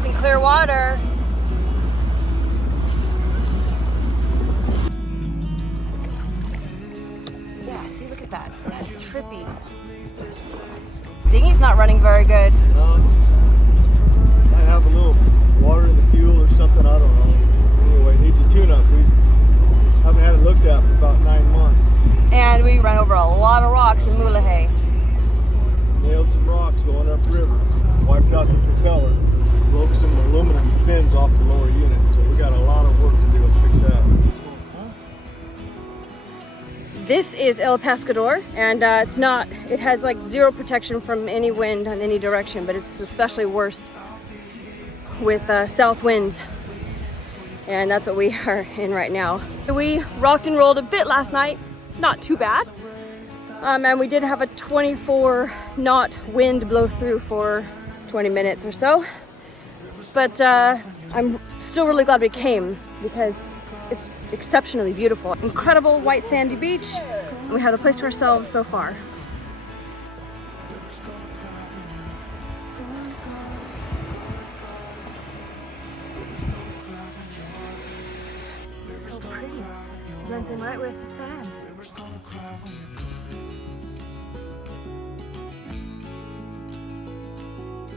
nice and clear water. Yeah, see, look at that. That's trippy. Dinghy's not running very good. Might have a little water in the fuel or something, I don't know. Anyway, it needs a tune-up. We haven't had it looked at for about 9 months. And we ran over a lot of rocks in Mulegé. Nailed some rocks going upriver. Wiped out the propeller. Broke some aluminum fins off the lower unit. So we got a lot of work to do to fix that. This is El Pescador, and it has like zero protection from any wind in any direction, but it's especially worse with south winds. And that's what we are in right now. We rocked and rolled a bit last night, not too bad. And we did have a 24 knot wind blow through for 20 minutes or so. But I'm still really glad we came because it's exceptionally beautiful. Incredible white sandy beach. And we have the place to ourselves so far. So pretty. Blends in right with the sand.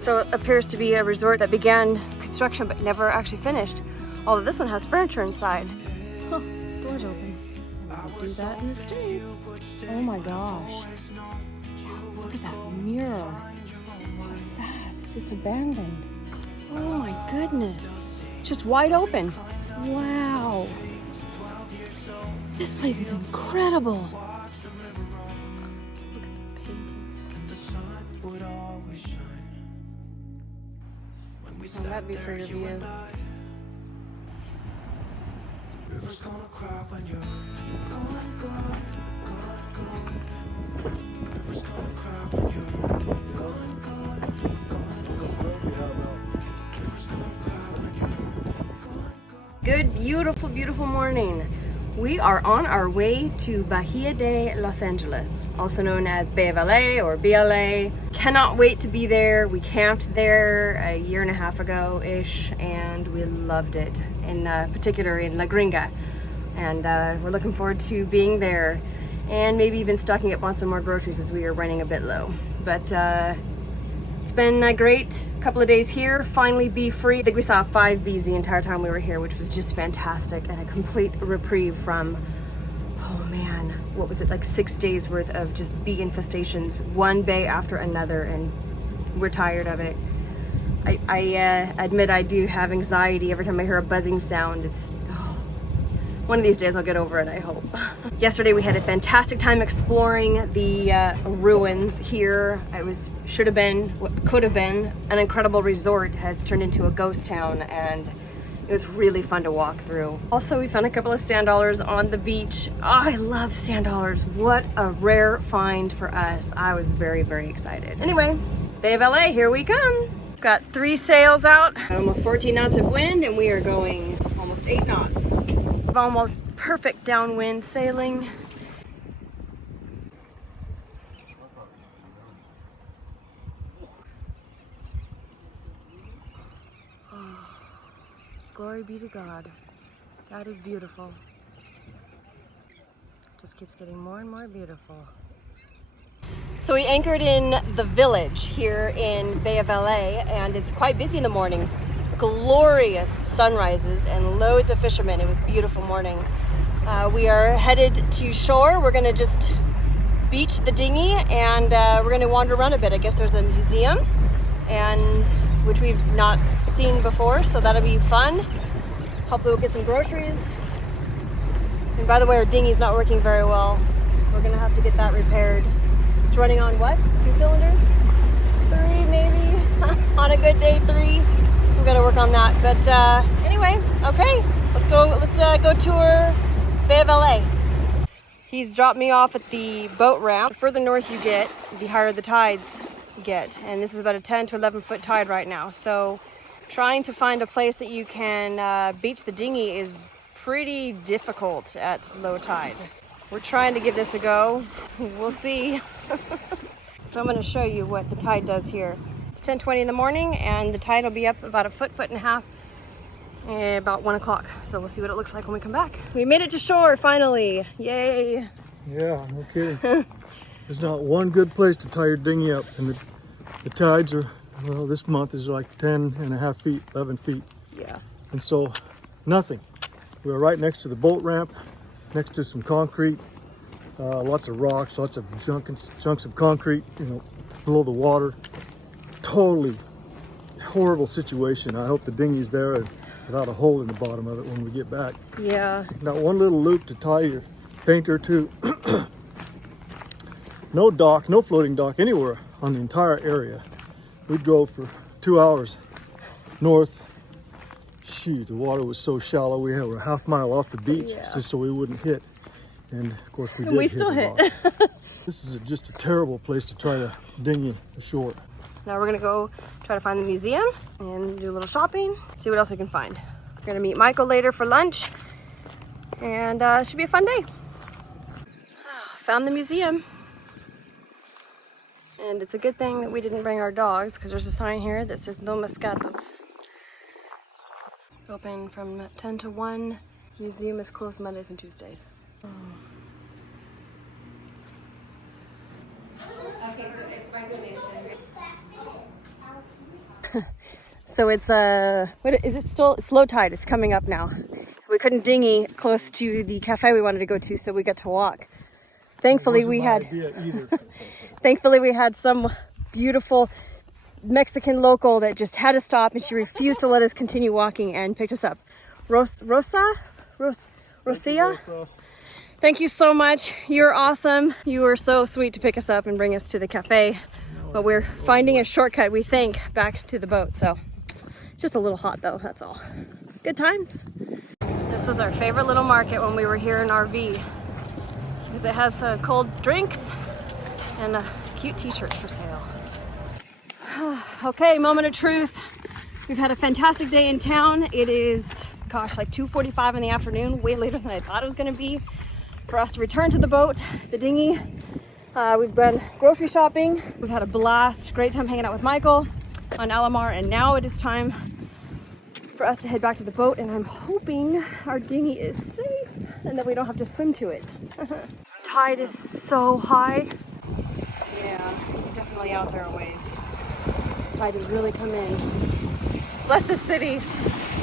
So it appears to be a resort that began construction but never actually finished. Although this one has furniture inside. Oh, doors open. I'll do that in the States. Oh my gosh. Look at that mirror. It's sad. It's just abandoned. Oh my goodness. It's just wide open. Wow. This place is incredible. Look at the paintings. Oh, that'd be for your view. River's gonna cry when you're gone, gone, gone, gone. River's gonna cry when you're gone, gone, gone, gone. River's gonna cry when you're gone, gone. Good, beautiful, beautiful morning. We are on our way to Bahia de Los Angeles, also known as Bay of LA or BLA. Cannot wait to be there. We camped there a year and a half ago-ish, and we loved it, in particular in La Gringa. And we're looking forward to being there and maybe even stocking up on some more groceries as we are running a bit low. But it's been a great couple of days here, finally bee free. I think we saw 5 bees the entire time we were here, which was just fantastic, and a complete reprieve from, oh man, what was it, like 6 days worth of just bee infestations, one bay after another, and we're tired of it. I admit I do have anxiety every time I hear a buzzing sound. It's, one of these days I'll get over it, I hope. Yesterday we had a fantastic time exploring the ruins here. It should have been, what could have been, an incredible resort has turned into a ghost town, and it was really fun to walk through. Also, we found a couple of sand dollars on the beach. Oh, I love sand dollars. What a rare find for us. I was very, very excited. Anyway, Bay of LA, here we come. Got 3 sails out, almost 14 knots of wind, and we are going almost 8 knots. Almost perfect downwind sailing. Oh, glory be to God. That is beautiful. Just keeps getting more and more beautiful. So we anchored in the village here in Bay of LA, and it's quite busy in the mornings. Glorious sunrises and loads of fishermen. It was a beautiful morning. We are headed to shore. We're gonna just beach the dinghy, and we're gonna wander around a bit. I guess there's a museum, and which we've not seen before, so that'll be fun. Hopefully we'll get some groceries. And by the way, our dinghy's not working very well. We're gonna have to get that repaired. It's running on what? 2 cylinders? 3 maybe? On a good day, 3. So we gotta work on that. But anyway, okay, let's go tour Bay of LA. He's dropped me off at the boat ramp. The further north you get, the higher the tides get. And this is about a 10 to 11 foot tide right now. So trying to find a place that you can beach the dinghy is pretty difficult at low tide. We're trying to give this a go. We'll see. So I'm gonna show you what the tide does here. It's 10:20 in the morning, and the tide will be up about a foot and a half about 1 o'clock. So we'll see what it looks like when we come back. We made it to shore finally. Yay. Yeah, no kidding. There's not one good place to tie your dinghy up, and the tides are, well, this month is like 10.5 feet, 11 feet. Yeah. And so nothing. We're right next to the boat ramp, next to some concrete, lots of rocks, lots of chunks of concrete, you know, below the water. Totally horrible situation. I hope the dinghy's there and without a hole in the bottom of it when we get back. Yeah. Not one little loop to tie your painter to. No dock, no floating dock anywhere on the entire area. We drove for 2 hours north. Shoot, the water was so shallow. We were a half mile off the beach, just so we wouldn't hit. And of course we did. We still hit. This is just a terrible place to try to dinghy ashore. Now we're gonna go try to find the museum and do a little shopping, see what else we can find. We're gonna meet Michael later for lunch, and it should be a fun day. Found the museum. And it's a good thing that we didn't bring our dogs, because there's a sign here that says no moscatos. Open from 10 to 1. Museum is closed Mondays and Tuesdays. Okay, so it's by donation. So it's what is it still? It's low tide. It's coming up now. We couldn't dinghy close to the cafe we wanted to go to, so we got to walk. Thankfully we had some beautiful Mexican local that just had to stop, and she refused to let us continue walking and picked us up. Rosia? Thank you so much. You're awesome. You were so sweet to pick us up and bring us to the cafe. But we're finding a shortcut, we think, back to the boat. So it's just a little hot though, that's all. Good times. This was our favorite little market when we were here in RV, because it has cold drinks and cute t-shirts for sale. Okay, moment of truth. We've had a fantastic day in town. It is, gosh, like 2:45 in the afternoon, way later than I thought it was gonna be for us to return to the boat, the dinghy. We've been grocery shopping. We've had a blast, great time hanging out with Michael on Alamar, and now it is time for us to head back to the boat, and I'm hoping our dinghy is safe and that we don't have to swim to it. Tide is so high. Yeah, it's definitely out there a ways. Tide has really come in. Bless the city.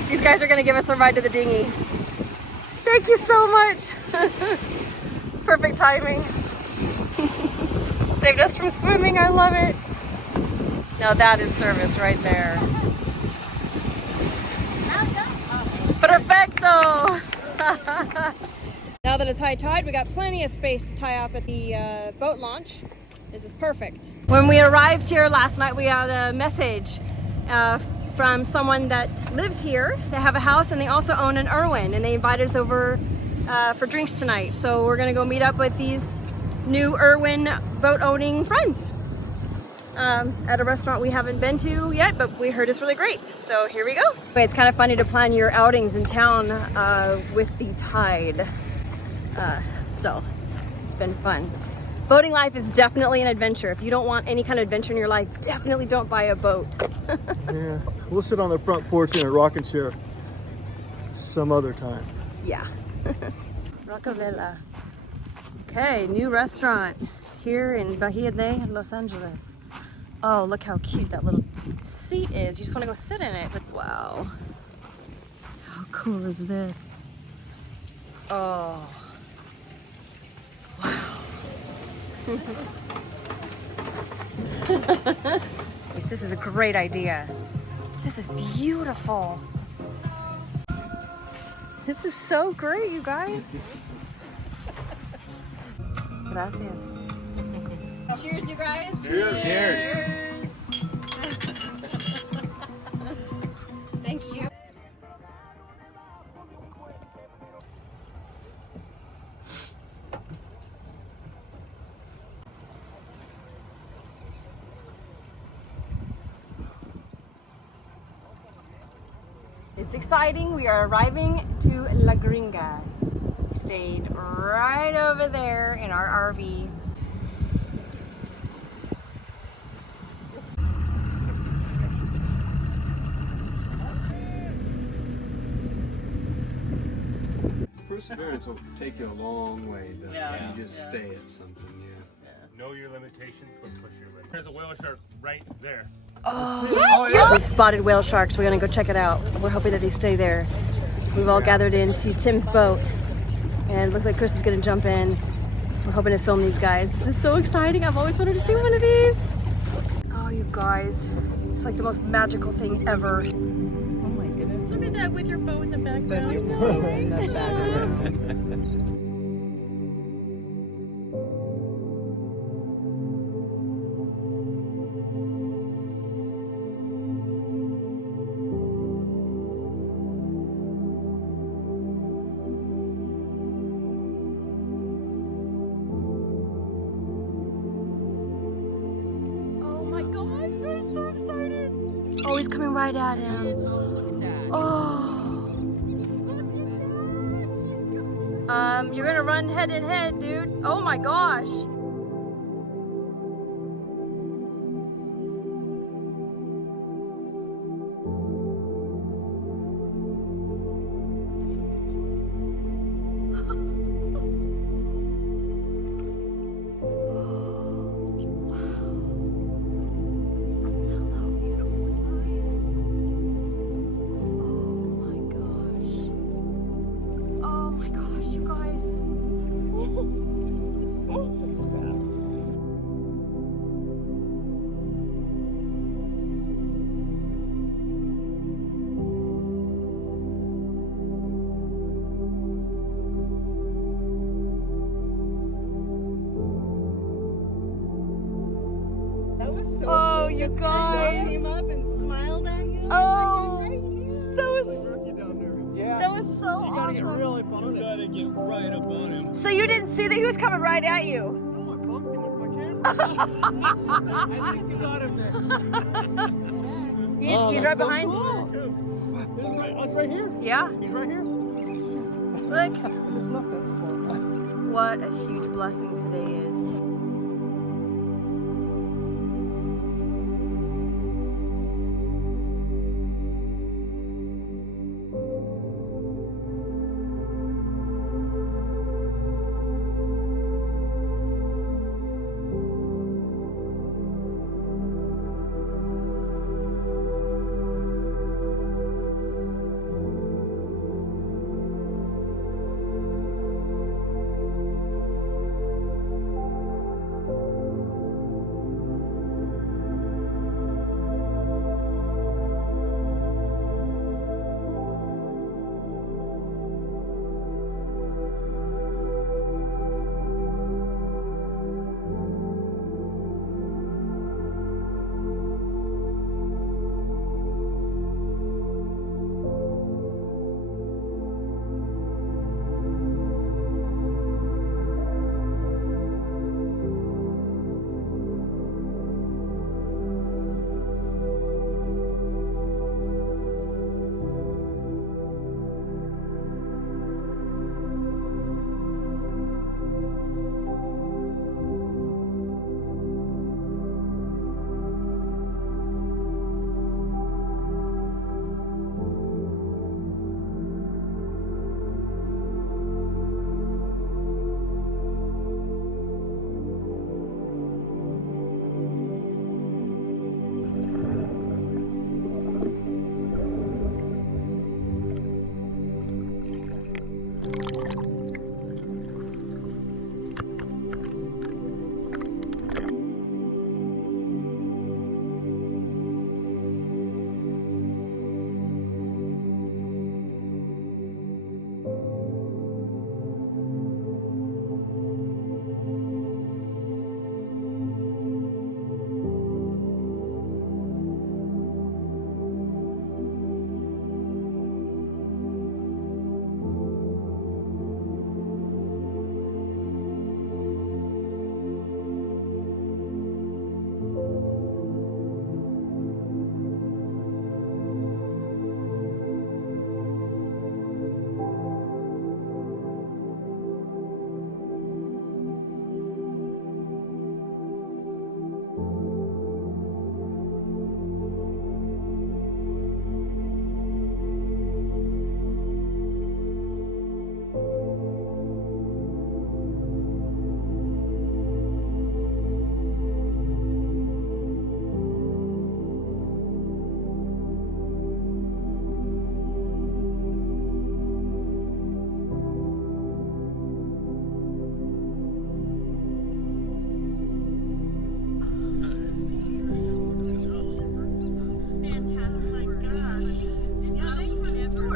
These guys are gonna give us a ride to the dinghy. Thank you so much. Perfect timing. Saved us from swimming, I love it. Now that is service right there. Perfecto! Now that it's high tide, we got plenty of space to tie up at the boat launch. This is perfect. When we arrived here last night, we got a message from someone that lives here. They have a house and they also own an Irwin, and they invited us over for drinks tonight. So we're gonna go meet up with these new Irwin boat owning friends at a restaurant we haven't been to yet, but we heard it's really great. So here we go. It's kind of funny to plan your outings in town with the tide. So it's been fun. Boating life is definitely an adventure. If you don't want any kind of adventure in your life, definitely don't buy a boat. Yeah, we'll sit on the front porch in a rocking chair some other time. Yeah. Rockavilla. Okay, new restaurant here in Bahia de Los Angeles. Oh, look how cute that little seat is. You just want to go sit in it. But wow. How cool is this? Oh. Wow. This is a great idea. This is beautiful. This is so great, you guys. Gracias. Cheers, you guys. Cheers. Cheers. Thank you. It's exciting. We are arriving to La Gringa. We stayed right over there in our RV. perseverance will take you a long way. Though. Yeah. You just stay at something. Yeah. Know your limitations, but push your limits. There's a whale shark right there. We've spotted whale sharks. We're gonna go check it out. We're hoping that they stay there. We've all gathered into Tim's boat, and it looks like Chris is gonna jump in. We're hoping to film these guys. This is so exciting. I've always wanted to see one of these. Oh, you guys, it's like the most magical thing ever. Oh my goodness. Look at that with your boat in the background. Oh, he's coming right at him. Oh. You're gonna run head to head, dude. Oh my gosh. Oh, you guys! Came up and smiled at you. Oh, that was so awesome. Really pumped. Gotta get right up on him. So you didn't see that he was coming right at you? Oh, I pumped him with my camera. I think you got him there. He's right behind. That's right here. Yeah. He's right here. Look. What a huge blessing today is.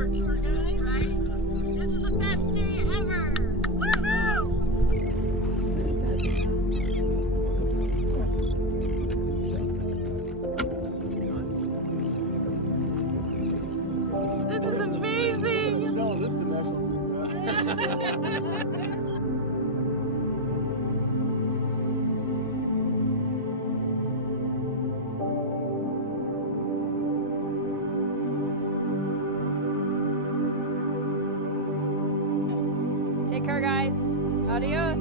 Right? This is the best day ever. Woohoo! This is amazing. Sell this to National. Take care, guys. Adios.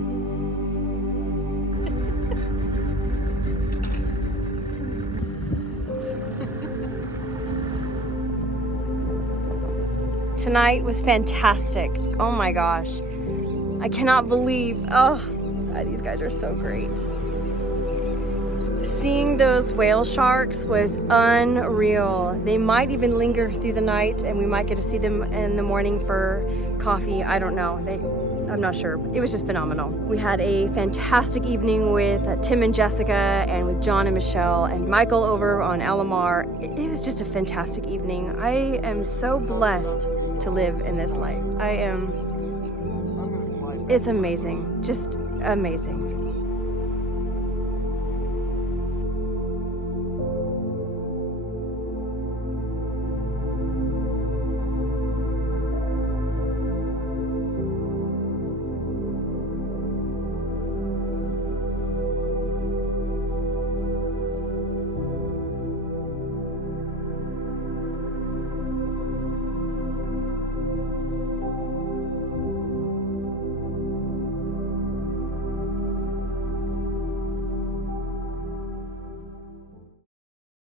Tonight was fantastic. Oh my gosh. I cannot believe, these guys are so great. Seeing those whale sharks was unreal. They might even linger through the night and we might get to see them in the morning for coffee. I don't know. I'm not sure. It was just phenomenal. We had a fantastic evening with Tim and Jessica and with John and Michelle and Michael over on Alamar. It was just a fantastic evening. I am so blessed to live in this life. It's amazing. Just amazing.